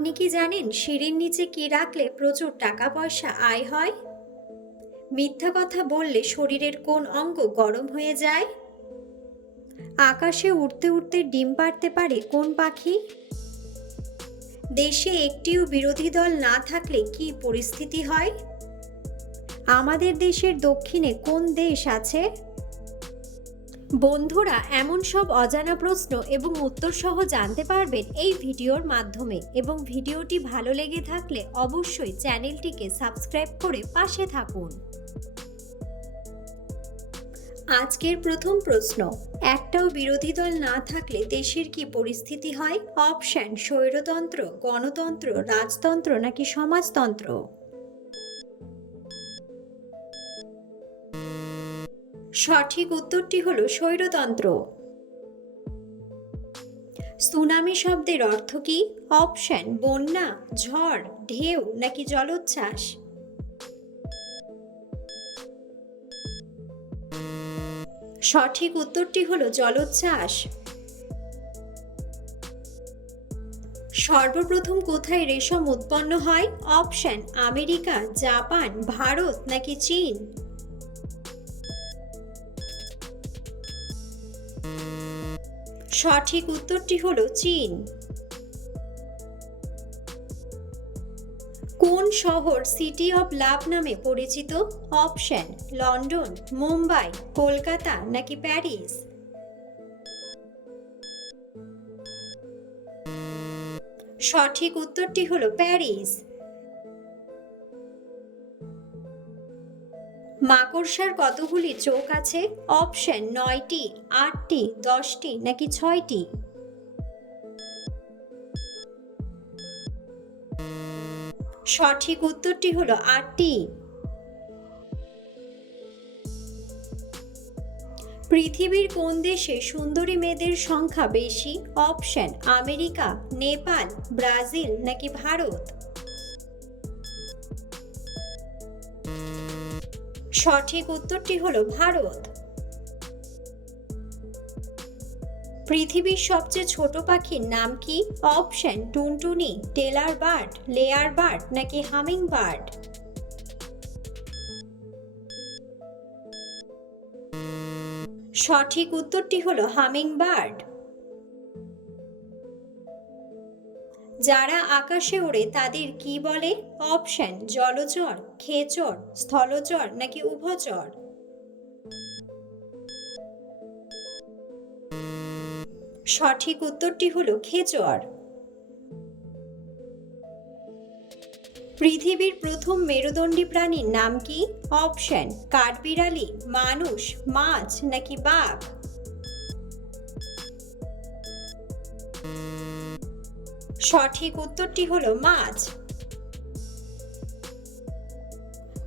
আপনি কি জানেন সিঁড়ির নিচে কি রাখলে প্রচুর টাকা পয়সা আয় হয়? মিথ্যা কথা বললে শরীরের কোন অঙ্গ গরম হয়ে যায়? আকাশে উড়তে উড়তে ডিম পাড়তে পারে কোন পাখি? দেশে একটিও বিরোধী দল না থাকলে কি পরিস্থিতি হয়? আমাদের দেশের দক্ষিণে কোন দেশ আছে? বন্ধুরা, এমন সব অজানা প্রশ্ন এবং উত্তর সহ জানতে পারবেন এই ভিডিওর মাধ্যমে, এবং ভিডিওটি ভালো লেগে থাকলে অবশ্যই চ্যানেলটিকে সাবস্ক্রাইব করে পাশে থাকুন। আজকের প্রথম প্রশ্ন, একটাও বিরোধী দল না থাকলে দেশের কি পরিস্থিতি হয়? অপশন: স্বৈরতন্ত্র, গণতন্ত্র, রাজতন্ত্র নাকি সমাজতন্ত্র? সঠিক উত্তরটি হলো স্বৈরতন্ত্র। সুনামি শব্দের অর্থ কি? অপশন: বন্যা, ঝড়, ঢেউ নাকি জলোচ্ছ্বাস? সঠিক উত্তরটি হলো জলোচ্ছ্বাস। সর্বপ্রথম কোথায় রেশম উৎপন্ন হয়? অপশন: আমেরিকা, জাপান, ভারত নাকি চীন? সঠিক উত্তরটি হলো চীন। কোন শহর সিটি অফ লাভ নামে পরিচিত? অপশন: লন্ডন, মুম্বাই, কলকাতা নাকি প্যারিস? সঠিক উত্তরটি হলো প্যারিস। মাকড়সার কতগুলি চোখ আছে? অপশন: 9টি, 8টি, 10টি নাকি 6টি? সঠিক উত্তরটি হলো 8টি। পৃথিবীর কোন দেশে সুন্দরী মেয়েদের সংখ্যা বেশি? অপশন: আমেরিকা, নেপাল, ব্রাজিল নাকি ভারত? সঠিক উত্তরটি হলো ভারত। পৃথিবীর সবচেয়ে ছোট পাখির নাম কি? অপশন: টুনটুনি, টেলার বার্ড, লেয়ার বার্ড নাকি হামিং বার্ড? সঠিক উত্তরটি হলো হামিং বার্ড। যারা আকাশে ওড়ে তাদের কি বলে? অপশন: জলচর, খেচর, স্থলচর নাকি উভচর? সঠিক উত্তরটি হলো খেচর। পৃথিবীর প্রথম মেরুদণ্ডী প্রাণীর নাম কি? অপশন: কাঠবিড়ালি, মানুষ, মাছ নাকি বাঘ? সঠিক উত্তরটি হলো মাছ।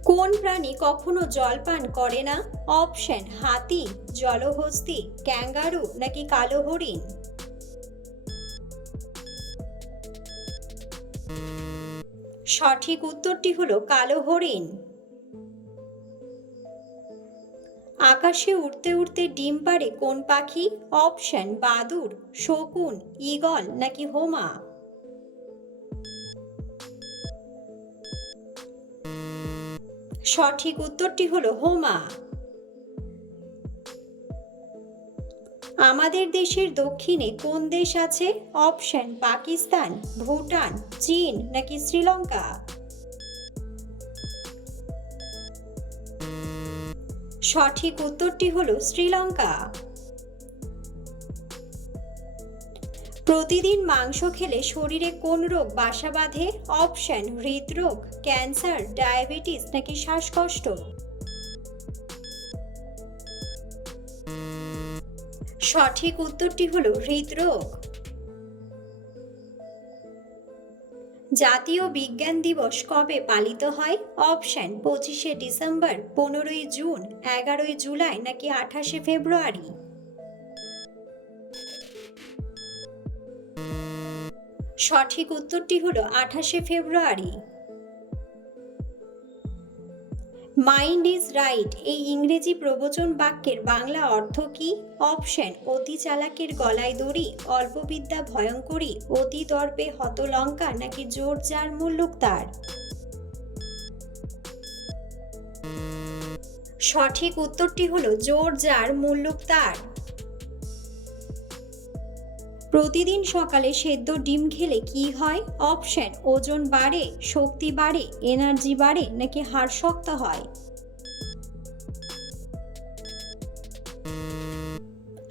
কোন প্রাণী কখনো জল পান করে না? অপশন: হাতি, জলহস্তী, ক্যাঙ্গারু নাকি কালো হরিণ? সঠিক উত্তরটি হলো কালো হরিণ। আকাশে উড়তে উড়তে ডিম পাড়ে কোন পাখি? অপশন: বাদুড়, শকুন, ঈগল নাকি হোমা? সঠিক উত্তরটি হলো হোমা। আমাদের দেশের দক্ষিণে কোন দেশ আছে? অপশন: পাকিস্তান, ভুটান, চীন নাকি শ্রীলঙ্কা? সঠিক উত্তরটি হলো শ্রীলঙ্কা। প্রতিদিন মাংস খেলে শরীরে কোন রোগ বাসা বাঁধে? অপশন: হৃদরোগ, ক্যান্সার, ডায়াবেটিস নাকি শ্বাসকষ্ট? সঠিক উত্তরটি হলো হৃদরোগ। জাতীয় বিজ্ঞান দিবস কবে পালিত হয়? অপশন: 25শে ডিসেম্বর, 15ই জুন, 11ই জুলাই নাকি 28শে ফেব্রুয়ারি? সঠিক উত্তরটি হলো 28শে ফেব্রুয়ারি। মাইন্ড ইজ রাইট এই ইংরেজি প্রবচন বাক্যের বাংলা অর্থ কি? অপশন অতি চালাকের গলায় দড়ি, অল্পবিদ্যা ভয়ঙ্করী, অতি দর্পে হতলঙ্কা নাকি জোর যার মুল্লুক তার। সঠিক উত্তরটি হলো জোর যার মুল্লুক তার। প্রতিদিন সকালে সেদ্ধ ডিম খেলে কি হয়? অপশন ওজন বাড়ে, শক্তি বাড়ে, এনার্জি বাড়ে নাকি হাড় শক্ত হয়।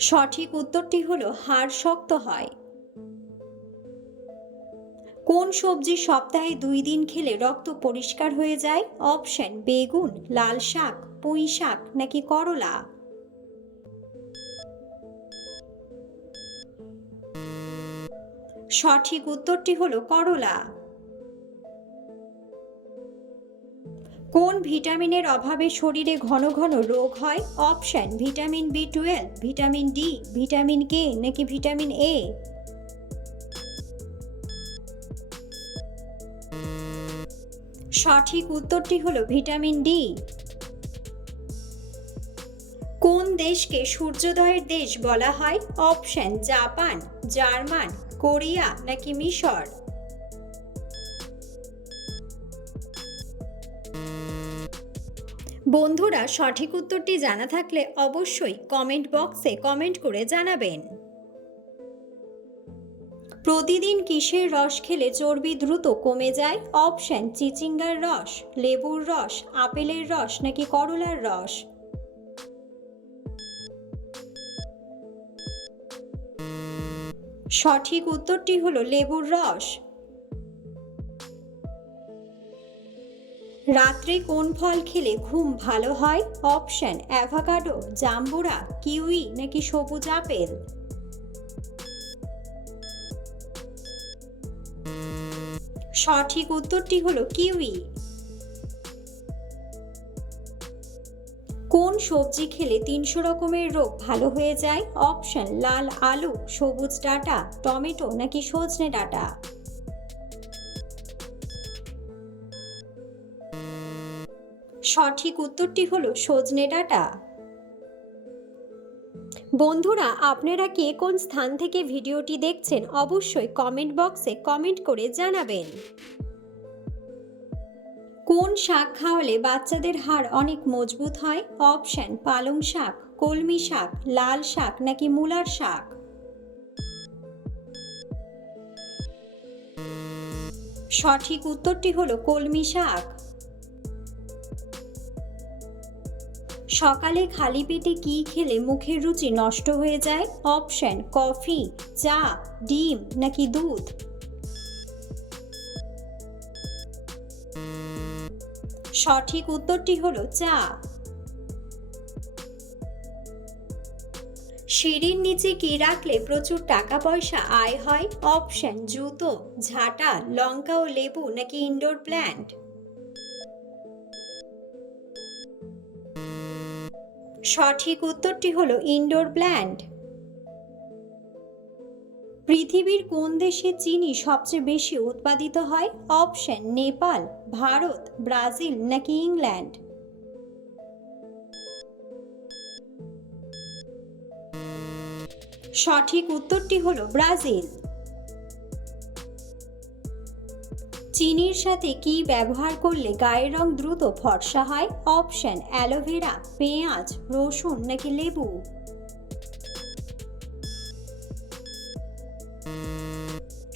সঠিক উত্তরটি হলো হাড় শক্ত হয়। কোন সবজি সপ্তাহে 2 দিন খেলে রক্ত পরিষ্কার হয়ে যায়? অপশন বেগুন, লাল শাক, পুঁই শাক নাকি করলা। সঠিক উত্তরটি হলো করলা। কোন ভিটামিনের অভাবে শরীরে ঘন ঘন রোগ হয়? Option vitamin B12, vitamin D, vitamin K নাকি ভিটামিন এ। সঠিক উত্তরটি হলো ভিটামিন ডি। কোন দেশকে সূর্যোদয়ের দেশ বলা হয়? অপশন জাপান, জার্মান, কোরিয়া নাকি মিশর। বন্ধুরা সঠিক উত্তরটি জানা থাকলে অবশ্যই কমেন্ট বক্সে কমেন্ট করে জানাবেন। প্রতিদিন কিসের রস খেলে চর্বি দ্রুত কমে যায়? অপশন চিচিঙ্গার রস, লেবুর রস, আপেলের রস নাকি করলার রস। সঠিক উত্তরটি হলো লেবুর রস। রাত্রে কোন ফল খেলে ঘুম ভালো হয়? অপশন অ্যাভোকাডো, জাম্বুরা, কিউই নাকি সবুজ আপেল। সঠিক উত্তরটি হলো কিউই। কোন সবজি খেলে 300 রকমের রোগ ভালো হয়ে যায়? অপশন লাল আলু, সবুজ ডাঁটা, টমেটো নাকি সজনে ডাঁটা। সঠিক উত্তরটি হলো সজনে ডাঁটা। বন্ধুরা আপনারা কে কোন স্থান থেকে ভিডিওটি দেখছেন অবশ্যই কমেন্ট বক্সে কমেন্ট করে জানাবেন। কোন শাক খাওয়ালে বাচ্চাদের হাড় অনেক মজবুত হয়? অপশন পালং শাক, কলমি শাক, লাল শাক নাকি মূলার শাক। সঠিক উত্তরটি হলো কলমি শাক। সকালে খালি পেটে কি খেলে মুখের রুচি নষ্ট হয়ে যায়? অপশন কফি, চা, ডিম নাকি দুধ। সঠিক উত্তরটি হলো চা। সিঁড়ির নিচে কি রাখলে প্রচুর টাকা পয়সা আয় হয়? অপশন জুতো, ঝাঁটা, লঙ্কা ও লেবু নাকি ইনডোর প্ল্যান্ট। সঠিক উত্তরটি হলো ইনডোর প্ল্যান্ট। পৃথিবীর কোন দেশে চিনি সবচেয়ে বেশি উৎপাদিত হয়? অপশন নেপাল, ভারত, ব্রাজিল নাকি ইংল্যান্ড। সঠিক উত্তরটি হলো ব্রাজিল। চিনির সাথে কি ব্যবহার করলে গায়ের রং দ্রুত ফর্সা হয়? অপশন অ্যালোভেরা, পেঁয়াজ, রসুন নাকি লেবু।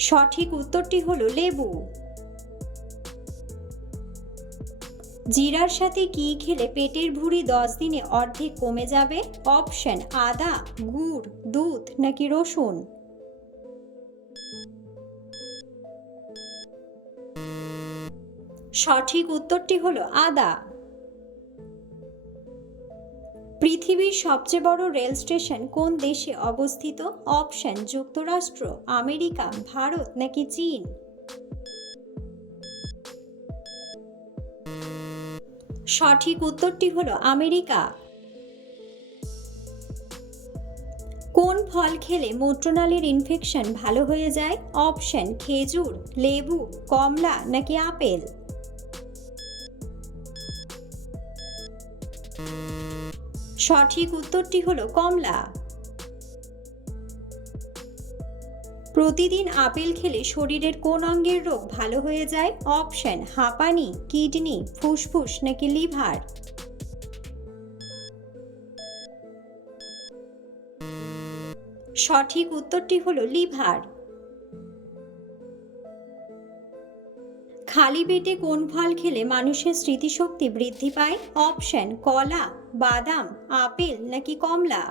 সঠিক উত্তরটি হলো লেবু। জিরার সাথে কি খেলে পেটের ভুঁড়ি 10 দিনে অর্ধেক কমে যাবে? অপশন আদা, গুড়, দুধ নাকি রসুন। সঠিক উত্তরটি হলো আদা। পৃথিবীর সবচেয়ে বড় রেল স্টেশন কোন দেশে অবস্থিত? অপশন যুক্তরাষ্ট্র, আমেরিকা, ভারত নাকি চীন। সঠিক উত্তরটি হলো আমেরিকা। কোন ফল খেলে মূত্রনালীর ইনফেকশন ভালো হয়ে যায়? অপশন খেজুর, লেবু, কমলা নাকি আপেল। সঠিক উত্তরটি হলো কমলা। প্রতিদিন আপেল খেলে শরীরের কোন অঙ্গের রোগ ভালো হয়ে যায়? অপশন: হাঁপানি, কিডনি, ফুসফুস নাকি লিভার। সঠিক উত্তরটি হলো লিভার। খালি পেটে কোন ফল খেলে মানুষের স্মৃতিশক্তি বৃদ্ধি পায়? অপশন: কলা, বাদাম, আপেল নাকি কমলা।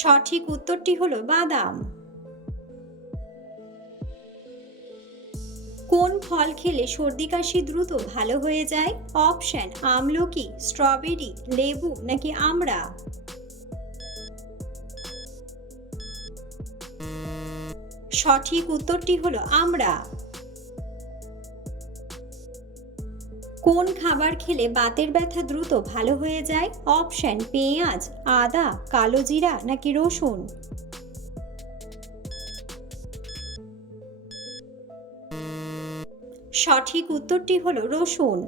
সঠিক উত্তরটি হলো বাদাম। কোন ফল খেলে সর্দি কাশি দ্রুত ভালো হয়ে যায়? অপশন: আমলকি, স্ট্রবেরি, লেবু নাকি আমড়া। সঠিক উত্তরটি হলো আমড়া। কোন খাবার খেলে বাতের ব্যথা দ্রুত ভালো হয়ে যায়? অপশন: পেঁয়াজ, আদা, কালো জিরা নাকি রসুন। সঠিক উত্তরটি হলো রসুন।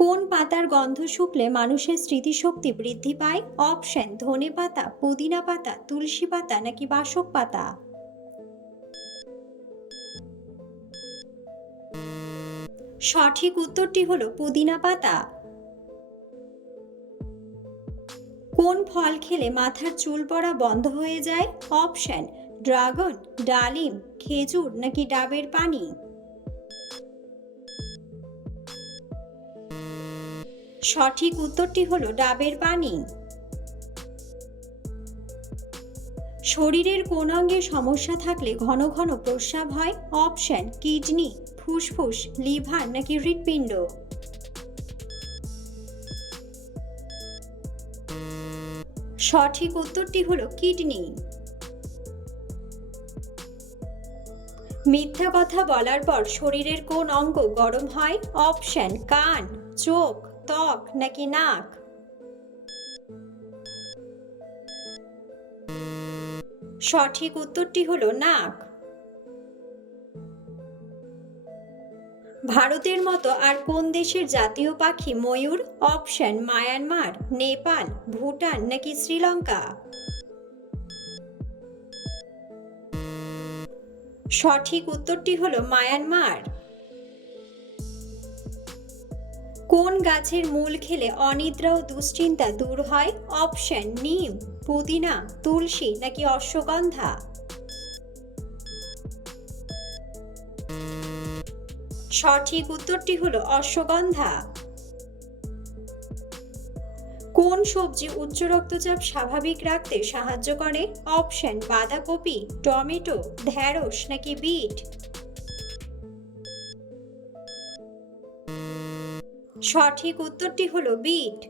কোন পাতার গন্ধ শুকলে মানুষের স্মৃতিশক্তি বৃদ্ধি পায়? অপশন: ধনেপাতা, পুদিনা পাতা, তুলসী পাতা নাকি বাসক পাতা। সঠিক উত্তরটি হলো পুদিনা পাতা। কোন ফল খেলে মাথার চুল পড়া বন্ধ হয়ে যায়? অপশন: ড্রাগন, ডালিম, খেজুর নাকি ডাবের পানি। সঠিক উত্তরটি হলো ডাবের পানি। শরীরের কোন অঙ্গে সমস্যা থাকলে ঘন ঘন প্রস্রাব হয়? অপশন: কিডনি, ফুসফুস, লিভার নাকি হৃৎপিণ্ড। সঠিক উত্তরটি হলো কিডনি। মিথ্যা কথা বলার পর শরীরের কোন অঙ্গ গরম হয়? অপশন: কান, চোখ, ত্বক নাকি নাক। সঠিক উত্তরটি হলো নাক। ভারতের মতো আর কোন দেশের জাতীয় পাখি ময়ূর? অপশন: মায়ানমার, নেপাল, ভুটান নাকি শ্রীলঙ্কা। সঠিক উত্তরটি হলো মায়ানমার। কোন গাছের মূল খেলে অনিদ্রা ও দুশ্চিন্তা দূর হয়? অপশন: নিম, পুদিনা, তুলসী নাকি অশ্বগন্ধা। সঠিক উত্তরটি হলো অশ্বগন্ধা। কোন সবজি উচ্চ রক্তচাপ স্বাভাবিক রাখতে সাহায্য করে? অপশন: বাঁধাকপি, টমেটো, ঢেঁড়স নাকি বিট। সঠিক উত্তরটি হলো বিট।